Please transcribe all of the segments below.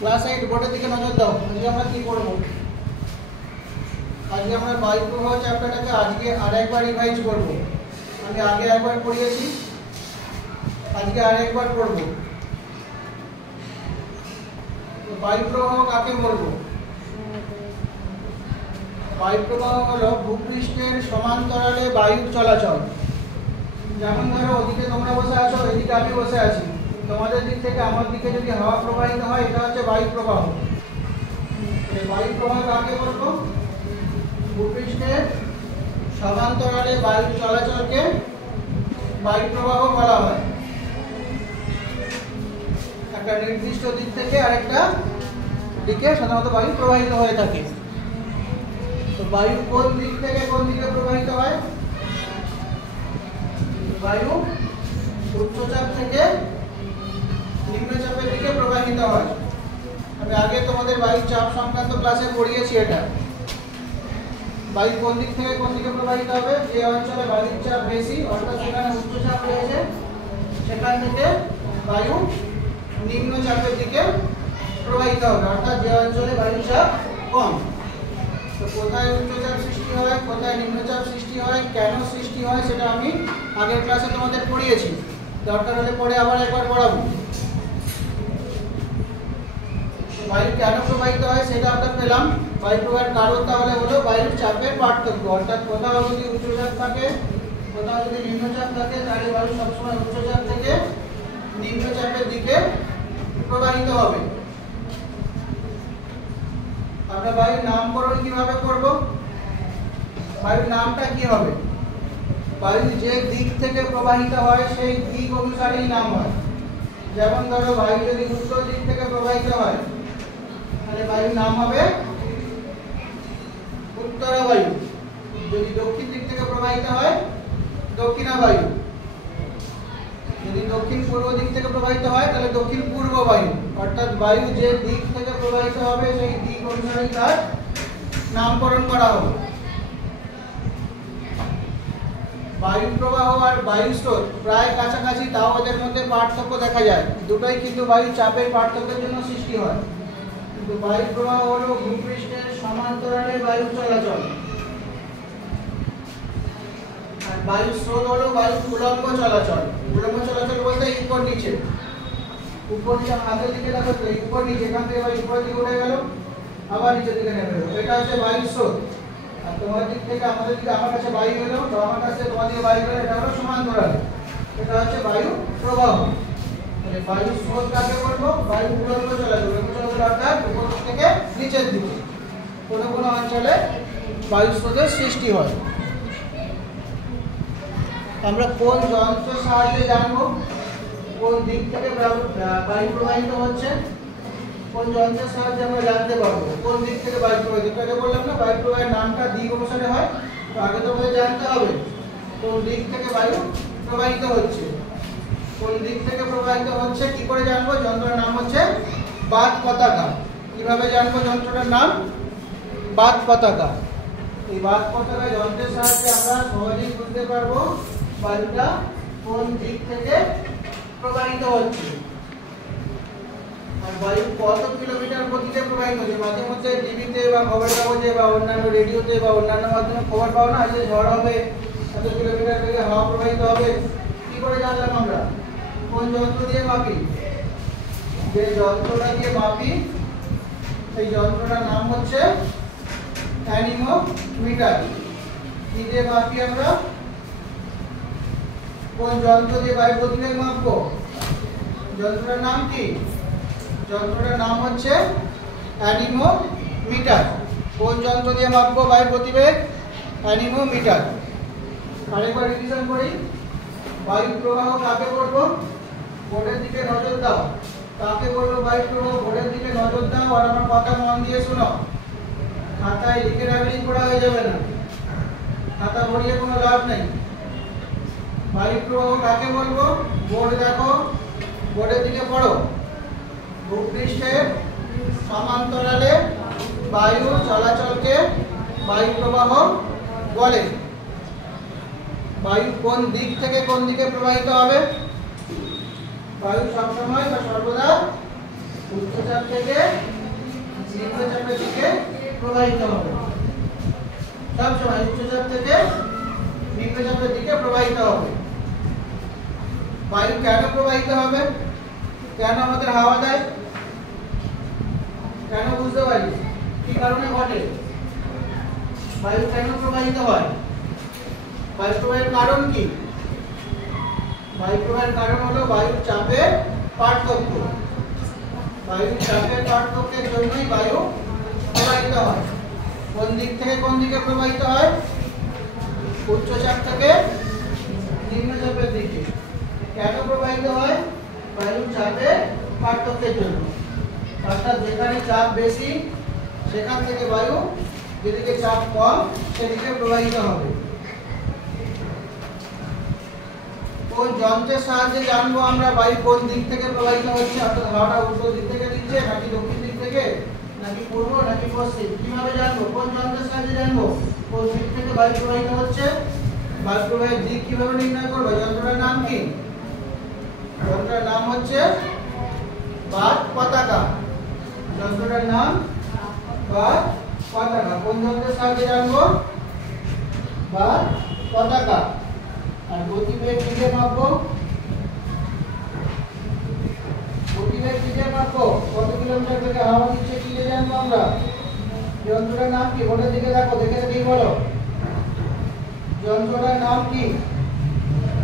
Class 8 বোর্ডের দিকে নজর দাও। আজকে আমরা কি করব? আজকে আমরা বায়ু প্রবাহ চ্যাপ্টারটাকে আজকে আরেকবার রিভাইজ করব। আমি আগে একবার পড়িয়েছি, আজকে আরেকবার পড়ব। তো বায়ু প্রবাহ কাকে বলবো? বায়ু প্রবাহ হলো ভূপৃষ্ঠের সমান্তরালে বায়ুর চলাচল। যেমন ধরো ওদিকে তোমরা বসে আছো, এদিকে আমি বসে আছি, তোমাদের দিক থেকে আমার দিকে যদি হাওয়া প্রবাহিত হয় এটা হচ্ছে বায়ু প্রবাহ। এই বায়ু প্রবাহ কাকে বলবো? ভূপৃষ্ঠের সমান্তরালে বায়ুর চলাচলকে বায়ু প্রবাহ বলা হয়। একটা নির্দিষ্ট দিক থেকে আরেকটা দিকে সাধারণত বায়ু প্রবাহিত হয়ে থাকে। তো বায়ু কোন দিক থেকে কোন দিকে প্রবাহিত হয়? বায়ু উচ্চচাপ থেকে নিম্নচাপের দিকে প্রবাহিত হয়। আমি আগে তোমাদের বায়ুর চাপ সংক্রান্ত ক্লাসে পড়িয়েছি এটা। বায়ু কোন দিক থেকে কোন দিকে প্রবাহিত হবে? যে অঞ্চলে বায়ুর চাপ বেশি, অর্থাৎ সেখানে উচ্চচাপ রয়েছে, সেখান থেকে বায়ু নিম্নচাপের দিকে প্রবাহিত হবে, অর্থাৎ যে অঞ্চলে বায়ুর চাপ কম। তো কোথায় উচ্চচাপ সৃষ্টি হয়, কোথায় নিম্নচাপ সৃষ্টি হয়, কেন সৃষ্টি হয়, সেটা আমি আগের ক্লাসে তোমাদের পড়িয়েছি। দরকার হলে পরে আবার একবার পড়াবো। বায়ু কেন প্রবাহিত হয় সেটা আমরা পেলাম। বায়ু প্রবাহের কারণ তাহলে হলো বায়ুর চাপের পার্থক্য, অর্থাৎ কোথাও যদি উচ্চচাপ থাকে, কোথাও যদি নিম্নচাপ থাকে, তাহলে বায়ু সবসময় উচ্চচাপ থেকে নিম্নচাপের দিকে প্রবাহিত হবে। আমরা বায়ুর নামকরণ কিভাবে করব? বায়ুর নামটা কি হবে? বায়ু যে দিক থেকে প্রবাহিত হয় সেই দিক অনুসারেই নাম হয়। যেমন ধরো বায়ু যদি উত্তর দিক থেকে প্রবাহিত হয় তাহলে বায়ুর নাম হবে উত্তরা বায়ু। যদি দক্ষিণ দিক থেকে প্রবাহিত হয় দক্ষিণা বায়ু। যদি দক্ষিণ পূর্ব দিক থেকে প্রবাহিত হয় তাহলে দক্ষিণ পূর্ব বায়ু। অর্থাৎ বায়ু যে দিক থেকে প্রবাহিত হবে সেই দিক অনুসারে তার নামকরণ করা হবে। বায়ু প্রবাহ আর বায়ু স্রোত প্রায় কাছাকাছি, তাও এদের মধ্যে পার্থক্য দেখা যায়। দুটোই কিন্তু বায়ু চাপের পার্থক্যের জন্য সৃষ্টি হয়। কিন্তু বায়ু প্রবাহ হলো ভূপৃষ্ঠের সমান্তরালে বায়ু চলাচল, আর বায়ু স্রোত হলো বায়ু উলম্ব চলাচল। উলম্ব চলাচল বলতে উপর নিচে, উপর নিচে হাতের দিকে দেখো তো, উপর নিচে, এখান থেকে বায়ু উপরের দিকে উঠে গেল, আবার নিচের দিকে নেমে গেল, এটা হচ্ছে বায়ু স্রোত। আর তোমার দিক থেকে আমাদের দিকে, আমার কাছে বায়ু এলো, তো আমার কাছে তোমার দিকে বায়ু গেলো, এটা হলো সমান্তরাল, এটা হচ্ছে বায়ু প্রবাহ। তাহলে বায়ু স্রোত কাকে বলবো? বায়ু উলম্ব চলাচল। উলম্ব চলাচল অর্থাৎ উপর থেকে নিচের দিকে কোনো কোনো অঞ্চলে বায়ু স্রোতের সৃষ্টি হয়। আমরা কোন যন্ত্রের সাহায্যে জানবো কোন দিক থেকে বায়ু প্রবাহিত হচ্ছে? কোন যন্ত্রের সাহায্যে আমরা জানতে পারবো কোন দিক থেকে বায়ু প্রবাহিত? এটাকে বললাম না, বায়ু প্রবাহের নামটা দিক অনুসারে হয়। তো আগে তোমাদের জানতে হবে কোন দিক থেকে বায়ু প্রবাহিত হচ্ছে। কোন দিক থেকে প্রবাহিত হচ্ছে কি করে জানবো? যন্ত্রের নাম হচ্ছে বাত পতাকা। কিভাবে জানবো যন্ত্রটার নাম? বাত পতাকা। এই বাত পতাকা যন্ত্রের সাহায্যে আমরা সহজেই বুঝতে পারবো বায়ুটা কোন দিক থেকে প্রবাহিত হচ্ছে আর বায়ু কত কিলোমিটার গতিতে প্রবাহিত হচ্ছে। মাঝে মধ্যে টিভিতে বা খবরের কাগজে বা অন্যান্য রেডিওতে বা অন্যান্য মাধ্যমে খবর পাও না যে ঝড় হবে, এত কিলোমিটার বেগে হাওয়া প্রবাহিত হবে। কি করে জানলাম আমরা? কোন যন্ত্র দিয়ে মাপি? যে যন্ত্রটা দিয়ে মাপি সেই যন্ত্রটার নাম হচ্ছে অ্যানিমোমিটার। কি দিয়ে মাপি আমরা? কোন যন্ত্র দিয়ে বায়ু গতিবেগ মাপবো? যন্ত্রটার নাম কি? যন্ত্রটার নাম হচ্ছে অ্যানিমোমিটার। কোন যন্ত্র দিয়ে মাপবো বায়ু গতিবেগ? অ্যানিমোমিটার। আরেকবার রিভিশন করি। বায়ু প্রবাহ কাকে বলবো? বোর্ডের দিকে নজর দাও। কাকে বলবো বায়ু প্রবাহ? বোর্ডের দিকে নজর দাও আর আমার কথা মন দিয়ে শোনো। খাতায় লিখে রাখলেই পড়া হয়ে যাবে না, খাতা ভরিয়ে কোনো লাভ নেই। বায়ু প্রবাহ কাকে বলবো? বোর্ড দেখো, বোর্ডের দিকে পড়ো। ভূপৃষ্ঠের সমান্তরালে বায়ু চলাচলকে বায়ু প্রবাহ বলে। বায়ু কোন দিক থেকে কোন দিকে প্রবাহিত হবে? বায়ু সবসময় বা সর্বদা উচ্চচাপ থেকে নিম্নচাপের দিকে প্রবাহিত হবে। সব সময় উচ্চচাপ থেকে নিম্নচাপের দিকে প্রবাহিত হবে। বায়ু কেন প্রবাহিত হবে? কেন আমাদের হাওয়া দেয়? কেন বুঝতে পারি? কি কারণে ঘটে? বায়ু কেন প্রবাহিত হয়? বায়ু প্রবাহের কারণ কি? বায়ু প্রবাহের কারণ হলো বায়ুর চাপের পার্থক্য। বায়ুর চাপের পার্থক্যের জন্যই বায়ু প্রবাহিত হয়। কোন দিক থেকে কোন দিকে প্রবাহিত হয়? উচ্চচাপ থেকে নিম্নচাপের দিকে। কেন প্রবাহিত হয়? বায়ুর চাপের পার্থক্যের জন্য। অর্থাৎ যেখানে চাপ বেশি সেখান থেকে বায়ু, যেদিকে চাপ কম সেদিকে প্রবাহিত হবে। কোন যন্ত্রের সাহায্যে জানবো আমরা বায়ু কোন দিক থেকে প্রবাহিত হচ্ছে? অর্থাৎ হাওয়াটা উত্তর দিক থেকে দিচ্ছে নাকি দক্ষিণ দিক থেকে নাকি পূর্ব নাকি পশ্চিম? কিভাবে জানবো? কোন যন্ত্রের সাহায্যে জানবো কোন দিক থেকে বায়ু প্রবাহিত হচ্ছে? বায়ু প্রবাহের দিক কিভাবে নির্ণয় করবো? যন্ত্রটার নাম কি? যন্ত্রটার নাম হচ্ছে বাত পতাকা। যন্ত্রটার নাম বাত পতাকা। কোন যন্ত্রের সাহায্যে জানবো? বাত পতাকা। আর গতিবেগ কি দিয়ে মাপবো? গতিবেগ কি দিয়ে মাপবো? কত কিলোমিটার বেগে হাওয়া দিচ্ছে কি দিয়ে জানবো আমরা? যন্ত্রটার নাম কি? বোর্ডের দিকে দেখো, দেখে দেখেই বলো। যন্ত্রটার নাম কি?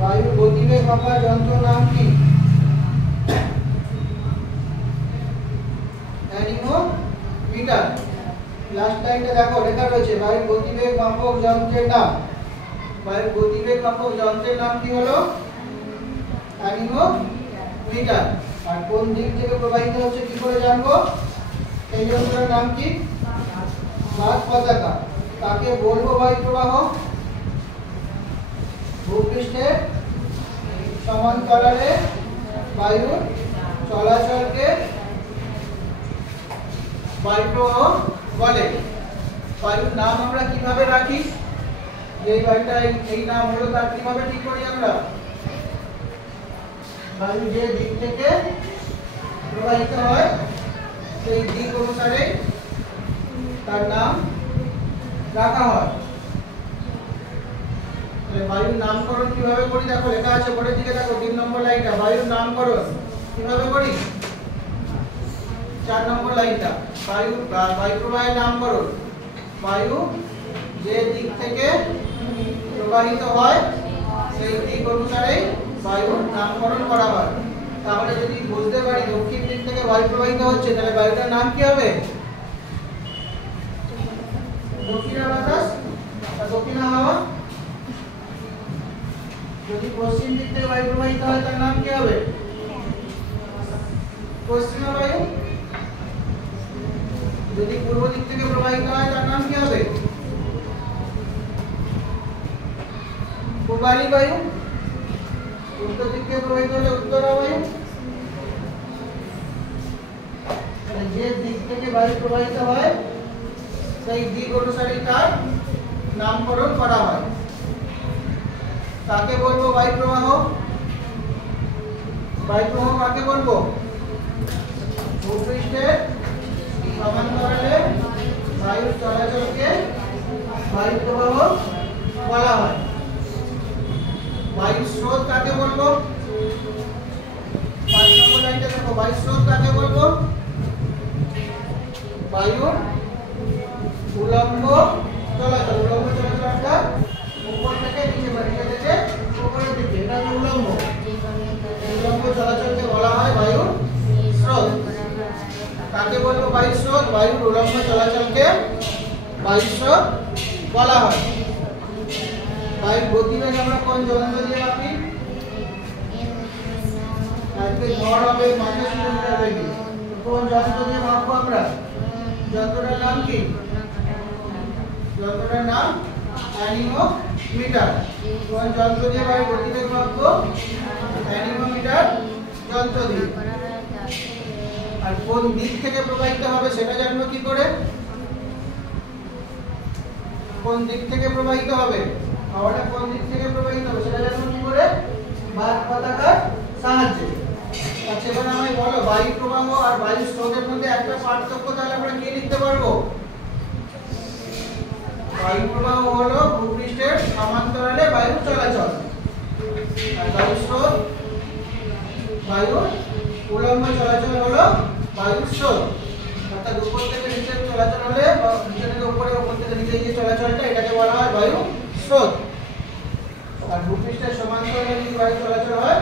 বায়ুর গতিবেগ মাপার যন্ত্রের নাম কি? অ্যানিমোমিটার। লাস্ট লাইনটা দেখো, লেখা রয়েছে বায়ুর গতিবেগ মাপক যন্ত্রের নাম। বায়ুর গতিবেগ মাপক যন্ত্রের নাম কি হলো? অ্যানিমোমিটার। আর কোন দিক থেকে প্রবাহিত হচ্ছে কি করে জানবো? এই যন্ত্রের নাম কি? বাত পতাকা। তাকে বলবো বায়ু প্রবাহ। ভূপৃষ্ঠের সমান্তরালে বায়ুর চলাচলকে বায়ু প্রবাহ বলে। বায়ুর নাম আমরা কিভাবে রাখি? যে বায়ুটা এই নাম হলো তার কিভাবে ঠিক করি আমরা? বায়ু যে দিক থেকে প্রবাহিত হয় সেই দিক অনুসারে তার নাম রাখা হয়। তাহলে বায়ুর নামকরণ কিভাবে করি? দেখো লেখা আছে বোর্ডের দিকে দেখো, 3 নম্বর লাইনটা। বায়ুর নামকরণ কিভাবে করি? 4 নম্বর লাইনটা। বায়ু প্রবাহের নামকরণ। বায়ু যে দিক থেকে প্রবাহিত হয় সেই দিক অনুসারে বায়ুর নামকরণ করা হয়। তাহলে যদি বুঝতে পারি দক্ষিণ দিক থেকে বায়ু প্রবাহিত হচ্ছে তাহলে বায়ুটার নাম কি হবে? দক্ষিণা বাতাস বা দক্ষিণা হাওয়া। যদি পশ্চিম দিক থেকে বায়ু প্রবাহিত হয় তার নাম কি হবে? পশ্চিমা বায়ু। যদি পূর্ব দিক থেকে প্রবাহিত হয় তার নাম কি হবে? পূর্বালি বায়ু। উত্তর দিক থেকে প্রবাহিত হলে উত্তরা বায়ু। যে দিক থেকে বায়ু প্রবাহিত হয় সেই দিক অনুসারে তার নামকরণ করা হয়। কাকে বলবো বায়ু প্রবাহ? বায়ু প্রবাহ কাকে বলবো? ভূপৃষ্ঠের সমান্তরালে বায়ুর চলাচলকে বায়ু প্রবাহ বলা হয়। বায়ু স্রোত কাকে বলবো? 5 নম্বর লাইনটা দেখো, বায়ু স্রোত কাকে বলবো? বায়ুর উলম্ব চলাচল। উলম্ব চলাচলটা উপর থেকে নিচে বা নিচে থেকে উপরের দিকে, এটা উলম্ব। উলম্ব চলাচলকে বলা হয় বায়ুর স্রোত। কাকে বলবো বায়ু স্রোত? বায়ুর উলম্ব চলাচলকে বায়ু স্রোত বলা হয়। বায়ুর গতিবেগ আমরা কোন যন্ত্র দিয়ে মাপি? আজকে ঝড় হবে 50 কিলোমিটার বেগে। কোন যন্ত্র দিয়ে মাপবো আমরা? যন্ত্রটার নাম কি? যন্ত্রটার নাম অ্যানিমোমিটার। কোন যন্ত্র দিয়ে বায়ুর গতিবেগ মাপবো? অ্যানিমোমিটার যন্ত্র দিয়ে। আর কোন দিক থেকে প্রবাহিত হবে সেটা জানবো কি করে? কোন দিক থেকে প্রবাহিত হবে, হাওয়াটা কোন দিক থেকে প্রবাহিত হবে সেটা জানবো কি করে? বাত পতাকার সাহায্যে। আচ্ছা এবার আমায় বলো বায়ু প্রবাহ আর বায়ু স্রোতের মধ্যে একটা পার্থক্য তাহলে আমরা কি লিখতে পারবো? বায়ু প্রবাহ হলো ভূপৃষ্ঠের সমান্তরালে বায়ু চলাচল, আর বায়ু স্রোত বায়ুর উলম্ব চলাচল হলো বায়ু স্রোত। অর্থাৎ উপর থেকে নিচে চলাচল হলে বা নিচে থেকে উপরে, উপর থেকে নিচে যে চলাচলটা এটাকে বলা হয় বায়ু স্রোত। আর ভূপৃষ্ঠের সমান্তরালে যদি বায়ু চলাচল হয়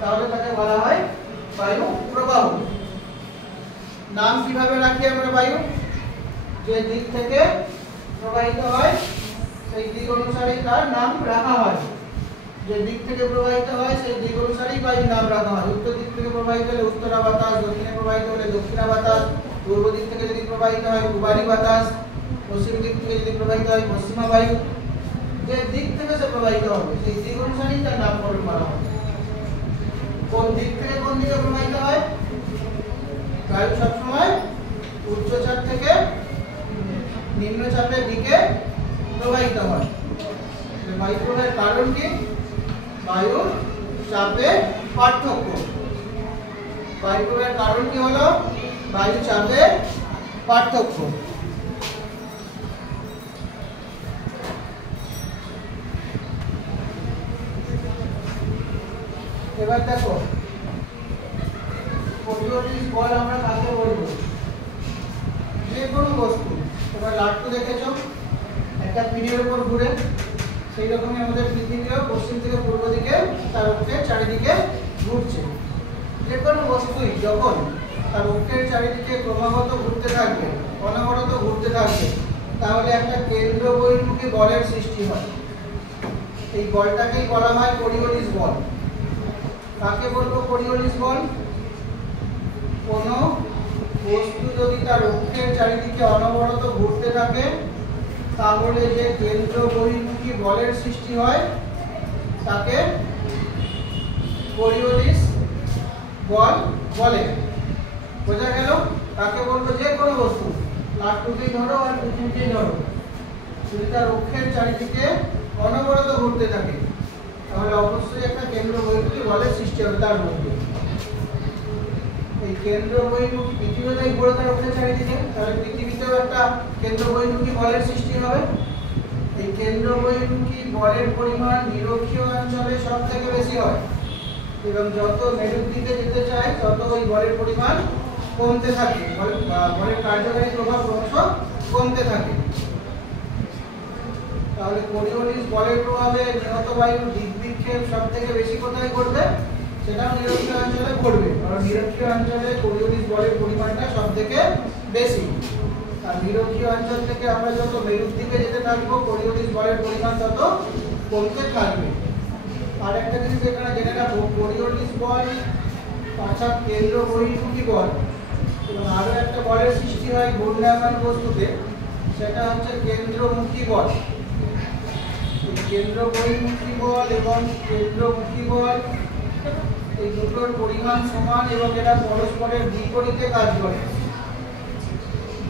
তাহলে তাকে বলা হয় বায়ু প্রবাহ। নাম কিভাবে রাখি আমরা বায়ু? যে দিক থেকে প্রবাহিত হয় সেই দিক অনুসারে তার নাম রাখা হয়। যে দিক থেকে প্রবাহিত হয় সেই দিক অনুসারেই বায়ুর নাম রাখা হয়। উত্তর দিক থেকে প্রবাহিত হলে উত্তরা বাতাস, দক্ষিণে প্রবাহিত হলে দক্ষিণা বাতাস, পূর্ব দিক থেকে যদি প্রবাহিত হয় পূবালী বাতাস, পশ্চিম দিক থেকে যদি প্রবাহিত হয় পশ্চিমা বায়ু। যে দিক থেকে সে প্রবাহিত হবে সেই দিক অনুসারেই তার নামকরণ করা হয়। কোন দিক থেকে কোন দিকে প্রবাহিত হয়? বায়ু সবসময় উচ্চচাপ থেকে নিম্নচাপের দিকে প্রবাহিত হয়। বায়ু প্রবাহের কারণ কি? বায়ুর চাপের পার্থক্য। বায়ু প্রবাহের কারণ কি হলো? বায়ু চাপের পার্থক্য। এবার দেখো কোরিওলিস বল আমরা কাকে বলবো? যে কোনো বস্তু। এবার লাট্টু দেখেছো একটা পিনের উপর ঘুরে, সেই রকমই আমাদের পৃথিবীও পশ্চিম থেকে পূর্ব দিকে তার অক্ষের চারিদিকে ঘুরছে। যে কোনো বস্তুই যখন তার অক্ষের চারিদিকে ক্রমাগত ঘুরতে থাকবে, অনবরত ঘুরতে থাকবে, তাহলে একটা কেন্দ্র বহির্মুখী বলের সৃষ্টি হয়। এই বলটাকেই বলা হয় কোরিওলিস বল। কাকে বলবো কোরিওলিস বল? কোন বস্তু যদি তার অক্ষের চারিদিকে অনবরত ঘুরতে থাকে তাহলে যে কেন্দ্র বহির্মুখী বলের সৃষ্টি হয় তাকে কোরিওলিস বল বলে। বোঝা গেল? কাকে বলবো? যে কোনো বস্তু, লাট্টুকেই ধরো আর পৃথিবীকেই ধরো, যদি তার অক্ষের চারিদিকে অনবরত ঘুরতে থাকে তাহলে অবশ্যই একটা কেন্দ্র বহির্মুখী বলের সৃষ্টি হবে তার মধ্যে। এই কেন্দ্র বহির্মুখী পৃথিবীতেই ঘুরে তার অক্ষের চারিদিকে, তাহলে পৃথিবীতেও একটা কেন্দ্র বহির্মুখী বলের সৃষ্টি হবে। এই কেন্দ্র বহির্মুখী বলের পরিমাণ নিরক্ষীয় অঞ্চলে সব থেকে বেশি হয় এবং যত মেরুর দিকে যেতে চায় তত ওই বলের পরিমাণ কমতে থাকে, বলের কার্যকারী প্রভাব ক্রমশ কমতে থাকে। তাহলে কোরিওলিস বলের প্রভাবে নিহত বায়ুর দিক বিক্ষেপ সব থেকে বেশি কোথায় ঘটবে? সেটাও নিরক্ষীয় অঞ্চলে ঘটবে, কারণ নিরক্ষীয় অঞ্চলে কোরিওলিস বলের পরিমাণটা সব থেকে বেশি। আর নিরক্ষীয় অঞ্চল থেকে আমরা যত মেরুর দিকে যেতে থাকবো কোরিওলিস বলের পরিমাণ তত কমতে থাকবে। আর একটা জিনিস এখানে জেনে রাখবো, কোরিওলিস বল অর্থাৎ কেন্দ্র বহির্মুখী বল, এবং আরো একটা বলের সৃষ্টি হয় ঘূর্ণায়মান বস্তুতে, সেটা হচ্ছে কেন্দ্রমুখী বল। কেন্দ্র বহির্মুখী বল এবং কেন্দ্রমুখী বল এই দুটোর পরিমাণ সমান এবং এরা পরস্পরের বিপরীতে কাজ করে।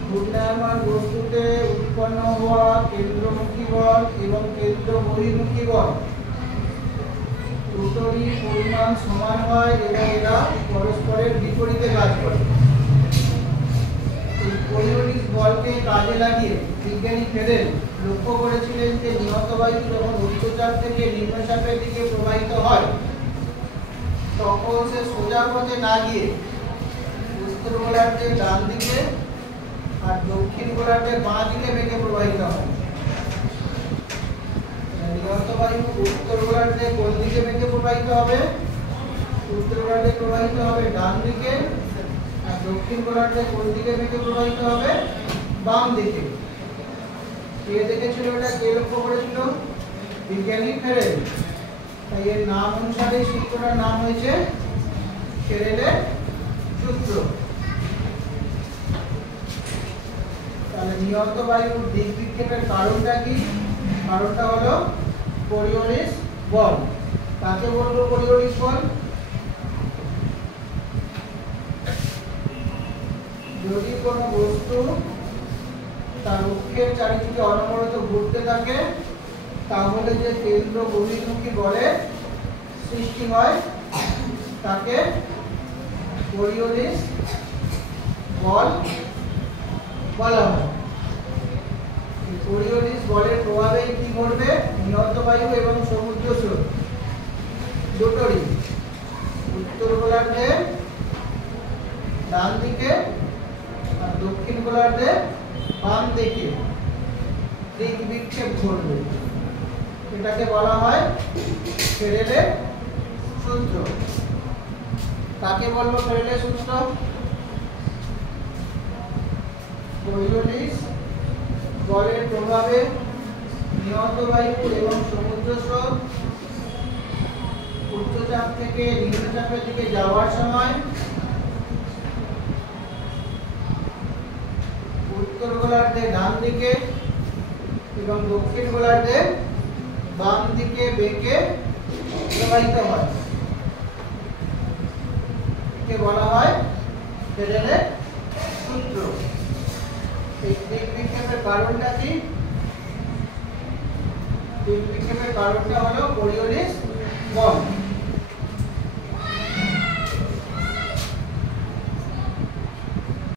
ঘূর্ণায়মান বস্তুতে উৎপন্ন হওয়া কেন্দ্রমুখী বল এবং কেন্দ্র বহির্মুখী বল দুটোরই পরিমাণ সমান হয় এবং এরা পরস্পরের বিপরীতে কাজ করে। এই কোরিওলিস বলকে কাজে লাগিয়ে বিজ্ঞানী ফেরেল লক্ষ্য করেছিলেন যে নিহত বায়ু যখন উচ্চচাপ থেকে নিম্নচাপের দিকে প্রবাহিত হয় তখন সে সোজা পথে না গিয়ে উত্তর গোলার্ধের ডান দিকে আর দক্ষিণ গোলার্ধের বাঁ দিকে বেগে প্রবাহিত হয়। নিহত বায়ু উত্তর গোলার্ধে কোন দিকে বেগে প্রবাহিত হবে? উত্তর গোলার্ধে প্রবাহিত হবে ডান দিকে, আর দক্ষিণ গোলার্ধে কোন দিকে বেগে প্রবাহিত হবে? বাম দিকে। কে দেখেছিল এটা? কে লক্ষ্য করেছিল? বিজ্ঞানী ফেরেল। তাই এর নাম অনুসারে সূত্রটার নাম হয়েছে ফেরেলের সূত্র। তাহলে নিহত বায়ুর দিক বিক্ষেপের কারণটা কি? কারণটা হলো কোরিওলিস বল। কাকে বলবো কোরিওলিস বল? যদি কোনো বস্তু তার অক্ষের চারিদিকে অনবরত ঘুরতে থাকে তাহলে যে কেন্দ্র বহির্মুখী বলের সৃষ্টি হয় তাকে কোরিওলিস বল বলা হয়। এই কোরিওলিস বলের প্রভাবে কি ঘটবে? নিহত বায়ু এবং সমুদ্র স্রোত দুটোরই উত্তর গোলার্ধে ডান দিকে আর দক্ষিণ গোলার্ধে বাম দিকে দিক বিক্ষেপ ঘটবে। এটাকে বলা হয় ফ্যারাডের সূত্র। কাকে বলবো ফ্যারাডের সূত্র? কোরিওলিস বলের প্রভাবে নিহত বায়ু এবং সমুদ্র স্রোত উচ্চচাপ থেকে নিম্নচাপের দিকে যাওয়ার সময় উত্তর গোলার্ধে ডান দিকে এবং দক্ষিণ গোলার্ধে বাম দিকে বেঁকে প্রবাহিত হয়। একে বলা হয় ফ্যারাডের সূত্র। এই দিক বিক্ষেপের কারণটা কি? দিক বিক্ষেপের কারণটা হলো কোরিওলিস বল।